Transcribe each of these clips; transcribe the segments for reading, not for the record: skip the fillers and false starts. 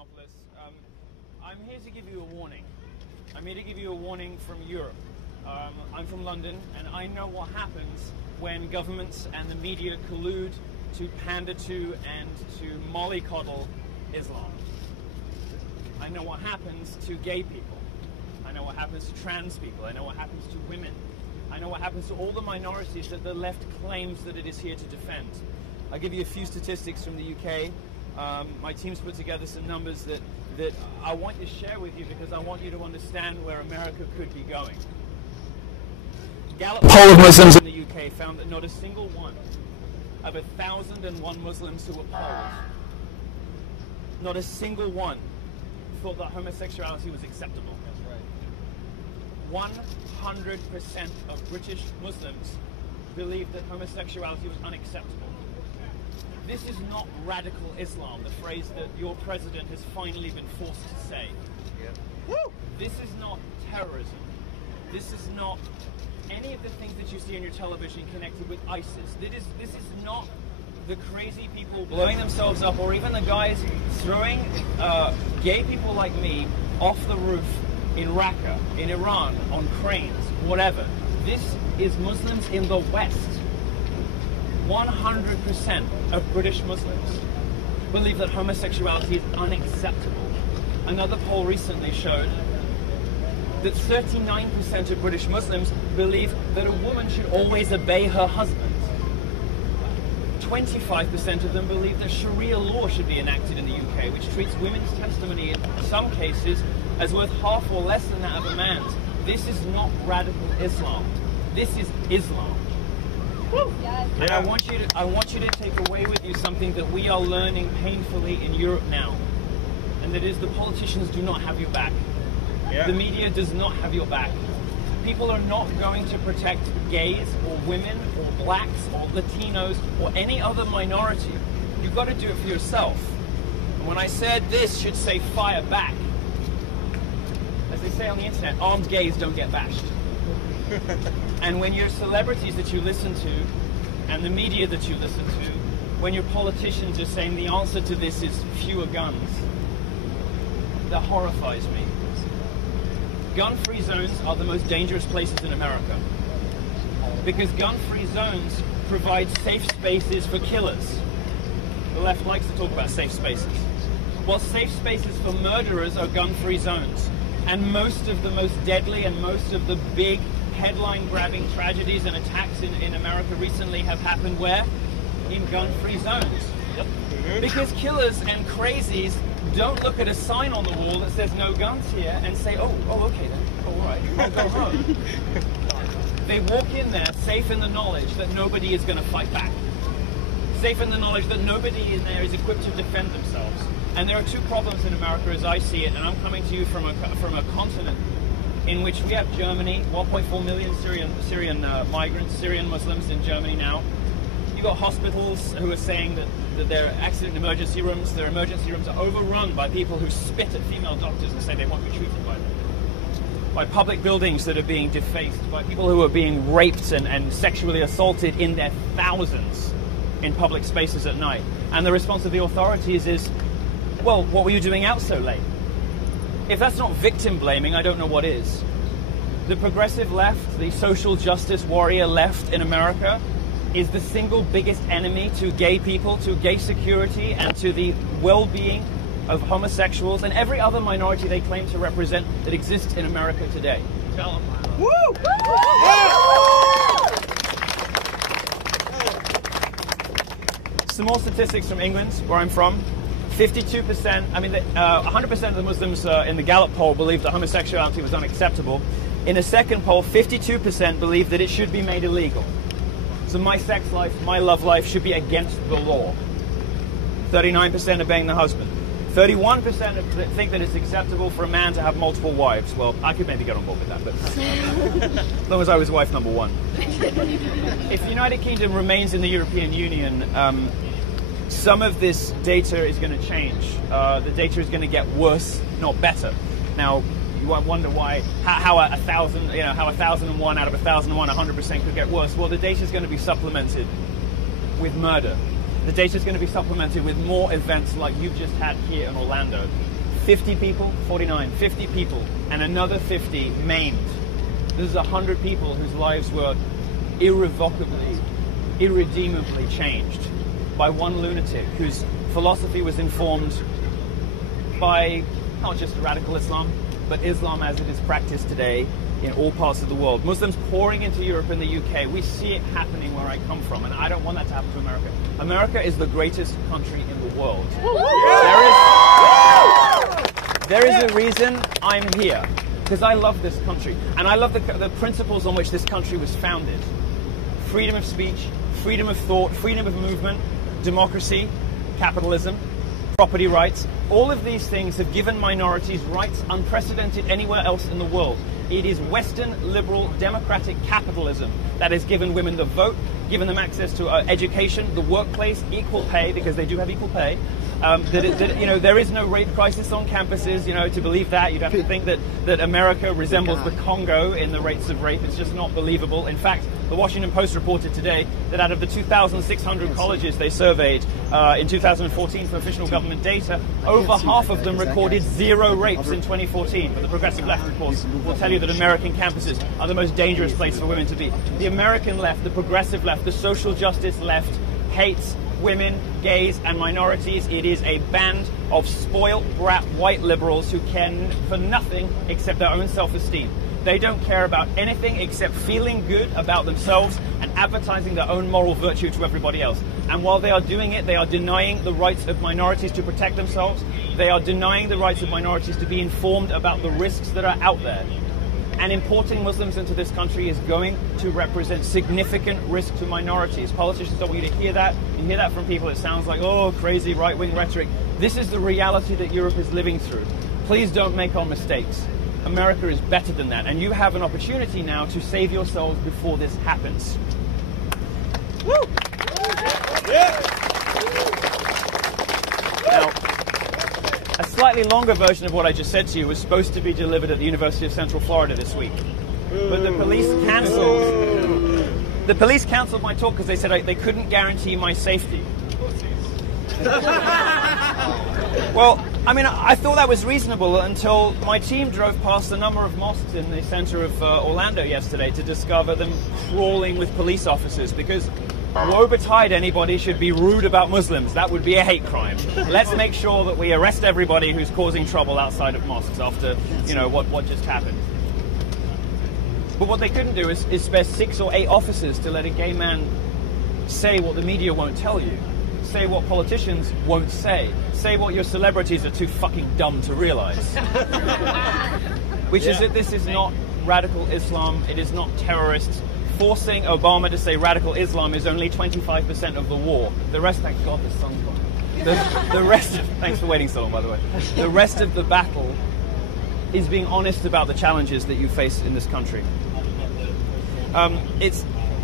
Yiannopoulos. I'm here to give you a warning. I'm here to give you a warning from Europe. I'm from London, and I know what happens when governments and the media collude to pander to and to mollycoddle Islam. I know what happens to gay people. I know what happens to trans people. I know what happens to women. I know what happens to all the minorities that the left claims that it is here to defend. I'll give you a few statistics from the UK. My team's put together some numbers that I want to share with you because I want you to understand where America could be going. Gallup poll of Muslims in the UK found that not a single one of 1,001 Muslims who were polled, not a single one thought that homosexuality was acceptable. That's right. 100% of British Muslims believed that homosexuality was unacceptable. This is not radical Islam, the phrase that your president has finally been forced to say. Yep. Woo! This is not terrorism. This is not any of the things that you see on your television connected with ISIS. This is not the crazy people blowing themselves up, or even the guys throwing gay people like me off the roof in Raqqa, in Iran, on cranes, whatever. This is Muslims in the West. 100% of British Muslims believe that homosexuality is unacceptable. Another poll recently showed that 39% of British Muslims believe that a woman should always obey her husband. 25% of them believe that Sharia law should be enacted in the UK, which treats women's testimony in some cases as worth half or less than that of a man's. This is not radical Islam. This is Islam. Yes. And I want you to take away with you something that we are learning painfully in Europe now, and that is the politicians do not have your back. Yeah. The media does not have your back. People are not going to protect gays or women or blacks or Latinos or any other minority. You've got to do it for yourself. And when I said this should say fire back, as they say on the internet, armed gays don't get bashed. And when your celebrities that you listen to and the media that you listen to, when your politicians are saying the answer to this is fewer guns, that horrifies me. Gun-free zones are the most dangerous places in America because gun-free zones provide safe spaces for killers. The left likes to talk about safe spaces. Well, safe spaces for murderers are gun-free zones. And most of the most deadly and most of the big headline-grabbing tragedies and attacks in America recently have happened where? In gun-free zones. Yep. Because killers and crazies don't look at a sign on the wall that says no guns here and say, oh, okay then, all right, I'll go home. They walk in there safe in the knowledge that nobody is going to fight back. Safe in the knowledge that nobody in there is equipped to defend themselves. And there are two problems in America as I see it, and I'm coming to you from a continent in which we have Germany, 1.4 million Syrian migrants, Syrian Muslims in Germany now. You've got hospitals who are saying that their accident emergency rooms, their emergency rooms are overrun by people who spit at female doctors and say they won't be treated by them. By public buildings that are being defaced, by people who are being raped and sexually assaulted in their thousands in public spaces at night. And the response of the authorities is, well, what were you doing out so late? If that's not victim blaming, I don't know what is. The progressive left, the social justice warrior left in America, is the single biggest enemy to gay people, to gay security, and to the well-being of homosexuals and every other minority they claim to represent that exists in America today. Tell them. Woo! Some more statistics from England, where I'm from. 52%, 100% of the Muslims in the Gallup poll believed that homosexuality was unacceptable. In a second poll, 52% believed that it should be made illegal. So my sex life, my love life should be against the law. 39% are banging the husband. 31% think that it's acceptable for a man to have multiple wives. Well, I could maybe get on board with that, but as long as I was wife number one. If the United Kingdom remains in the European Union, some of this data is going to change. The data is going to get worse, not better. Now, you might wonder why, how 1,001 out of 1,001, 100% could get worse. Well, the data is going to be supplemented with murder. The data is going to be supplemented with more events like you've just had here in Orlando. 50 people, 49, 50 people, and another 50 maimed. This is 100 people whose lives were irrevocably, irredeemably changed by one lunatic whose philosophy was informed by not just radical Islam, but Islam as it is practiced today in all parts of the world. Muslims pouring into Europe and the UK. We see it happening where I come from, and I don't want that to happen to America. America is the greatest country in the world. There is a reason I'm here, because I love this country, and I love the principles on which this country was founded. Freedom of speech, freedom of thought, freedom of movement, democracy, capitalism, property rights. All of these things have given minorities rights unprecedented anywhere else in the world. It is Western liberal democratic capitalism that has given women the vote, given them access to education, the workplace, equal pay, because they do have equal pay. There is no rape crisis on campuses. To believe that, you'd have to think that America resembles the Congo in the rates of rape. It's just not believable. In fact, the Washington Post reported today that out of the 2,600 colleges they surveyed in 2014 for official government data, over half of them recorded 0 rapes in 2014. But the progressive left, of course, will tell you that American campuses are the most dangerous place for women to be. The American left, the progressive left, the social justice left hates women, gays, and minorities. It is a band of spoiled brat white liberals who care for nothing except their own self-esteem. They don't care about anything except feeling good about themselves and advertising their own moral virtue to everybody else. And while they are doing it, they are denying the rights of minorities to protect themselves. They are denying the rights of minorities to be informed about the risks that are out there. And importing Muslims into this country is going to represent significant risk to minorities. Politicians don't want you to hear that. You hear that from people, it sounds like, oh, crazy right-wing rhetoric. This is the reality that Europe is living through. Please don't make our mistakes. America is better than that. And you have an opportunity now to save yourselves before this happens. Woo! Yeah. Now, a slightly longer version of what I just said to you was supposed to be delivered at the University of Central Florida this week. But the police cancelled my talk because they said they couldn't guarantee my safety. Well, I mean, I thought that was reasonable until my team drove past a number of mosques in the center of Orlando yesterday to discover them crawling with police officers, because woe betide anybody should be rude about Muslims. That would be a hate crime. Let's make sure that we arrest everybody who's causing trouble outside of mosques after, what just happened. But what they couldn't do is spare 6 or 8 officers to let a gay man say what the media won't tell you. Say what politicians won't say. Say what your celebrities are too fucking dumb to realize. Which is that this is not radical Islam. It is not terrorists. Forcing Obama to say radical Islam is only 25% of the war. The rest, thank God, the sun's gone. The rest, thanks for waiting so long, by the way. The rest of the battle is being honest about the challenges that you face in this country.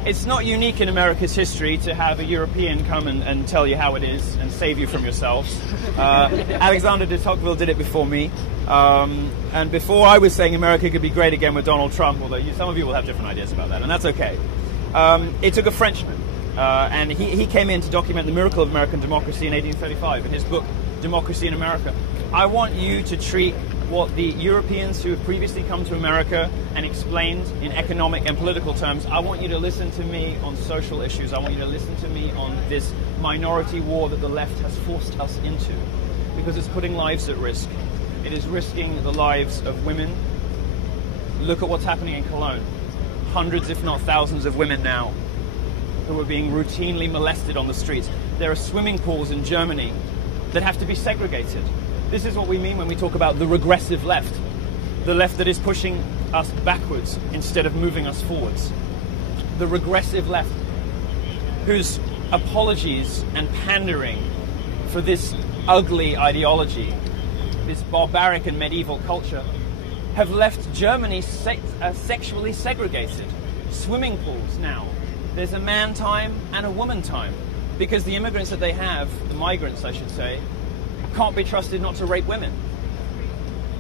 It's not unique in America's history to have a European come and tell you how it is and save you from yourselves. Alexander de Tocqueville did it before me. And before I was saying America could be great again with Donald Trump, although some of you will have different ideas about that, and that's okay. It took a Frenchman, and he came in to document the miracle of American democracy in 1835 in his book, Democracy in America. I want you to treat what the Europeans who have previously come to America and explained in economic and political terms, I want you to listen to me on social issues. I want you to listen to me on this minority war that the left has forced us into, because it's putting lives at risk. It is risking the lives of women. Look at what's happening in Cologne. Hundreds, if not thousands, of women now who are being routinely molested on the streets. There are swimming pools in Germany that have to be segregated. This is what we mean when we talk about the regressive left. The left that is pushing us backwards instead of moving us forwards. The regressive left, whose apologies and pandering for this ugly ideology, this barbaric and medieval culture, have left Germany sexually segregated. Swimming pools now. There's a man time and a woman time, because the immigrants that they have, the migrants I should say, can't be trusted not to rape women.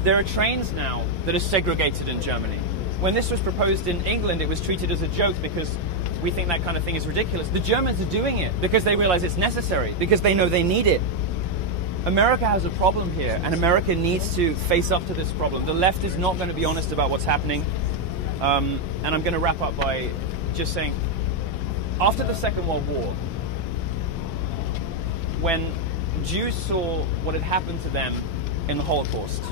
There are trains now that are segregated in Germany. When this was proposed in England, it was treated as a joke because we think that kind of thing is ridiculous. The Germans are doing it because they realize it's necessary, because they know they need it. America has a problem here, and America needs to face up to this problem. The left is not going to be honest about what's happening. And I'm going to wrap up by just saying, after the Second World War, when Jews saw what had happened to them in the Holocaust,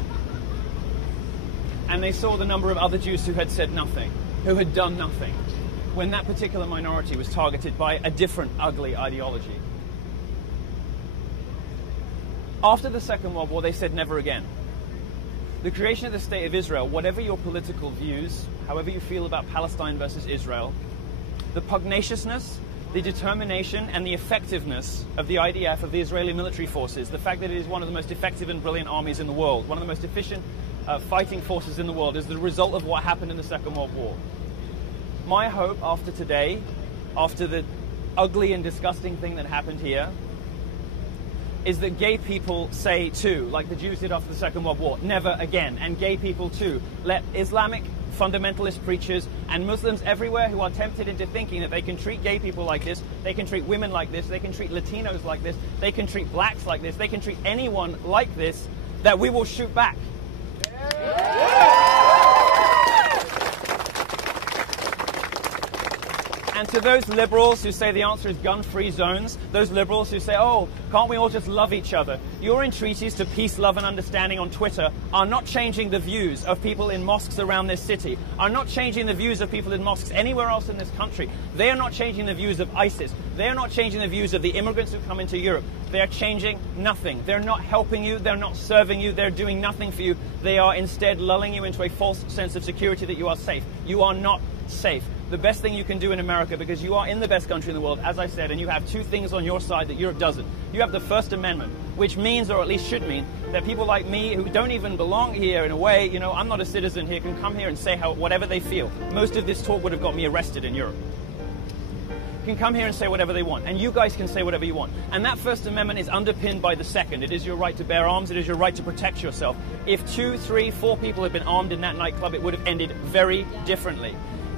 and they saw the number of other Jews who had said nothing, who had done nothing, when that particular minority was targeted by a different ugly ideology. After the Second World War, they said never again. The creation of the State of Israel, whatever your political views, however you feel about Palestine versus Israel, the pugnaciousness, the determination and the effectiveness of the IDF, of the Israeli military forces, the fact that it is one of the most effective and brilliant armies in the world, one of the most efficient fighting forces in the world, is the result of what happened in the Second World War. My hope after today, after the ugly and disgusting thing that happened here, is that gay people say too, like the Jews did after the Second World War, never again. And gay people too, let Islamic fundamentalist preachers and Muslims everywhere who are tempted into thinking that they can treat gay people like this, they can treat women like this, they can treat Latinos like this, they can treat blacks like this, they can treat anyone like this, that we will shoot back. And to those liberals who say the answer is gun-free zones, those liberals who say, oh, can't we all just love each other? Your entreaties to peace, love and understanding on Twitter are not changing the views of people in mosques around this city, are not changing the views of people in mosques anywhere else in this country. They are not changing the views of ISIS. They are not changing the views of the immigrants who come into Europe. They are changing nothing. They're not helping you. They're not serving you. They're doing nothing for you. They are instead lulling you into a false sense of security that you are safe. You are not safe. The best thing you can do in America, because you are in the best country in the world, as I said, and you have two things on your side that Europe doesn't. You have the First Amendment, which means, or at least should mean, that people like me who don't even belong here in a way, you know, I'm not a citizen here, can come here and say whatever they feel. Most of this talk would have got me arrested in Europe. Can come here and say whatever they want, and you guys can say whatever you want. And that First Amendment is underpinned by the Second. It is your right to bear arms. It is your right to protect yourself. If 2, 3, 4 people had been armed in that nightclub, it would have ended very differently.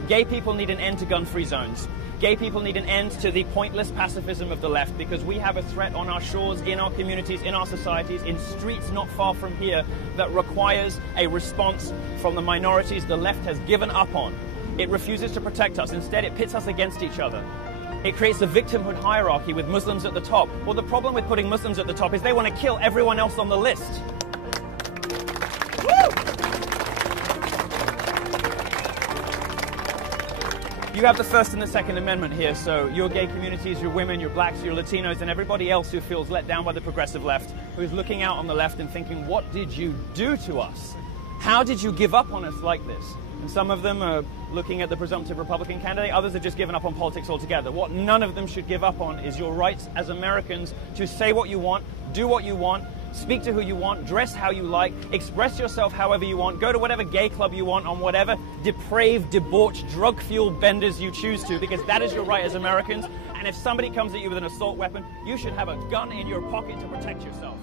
Gay people need an end to gun-free zones. Gay people need an end to the pointless pacifism of the left, because we have a threat on our shores, in our communities, in our societies, in streets not far from here that requires a response from the minorities the left has given up on. It refuses to protect us. Instead, it pits us against each other. It creates a victimhood hierarchy with Muslims at the top. Well, the problem with putting Muslims at the top is they want to kill everyone else on the list. You have the First and the Second Amendment here, so your gay communities, your women, your blacks, your Latinos, and everybody else who feels let down by the progressive left, who is looking out on the left and thinking, what did you do to us? How did you give up on us like this? And some of them are looking at the presumptive Republican candidate, others are just given up on politics altogether. What none of them should give up on is your rights as Americans to say what you want, do what you want, speak to who you want, dress how you like, express yourself however you want, go to whatever gay club you want on whatever depraved, debauched, drug-fueled benders you choose to, because that is your right as Americans. And if somebody comes at you with an assault weapon, you should have a gun in your pocket to protect yourself.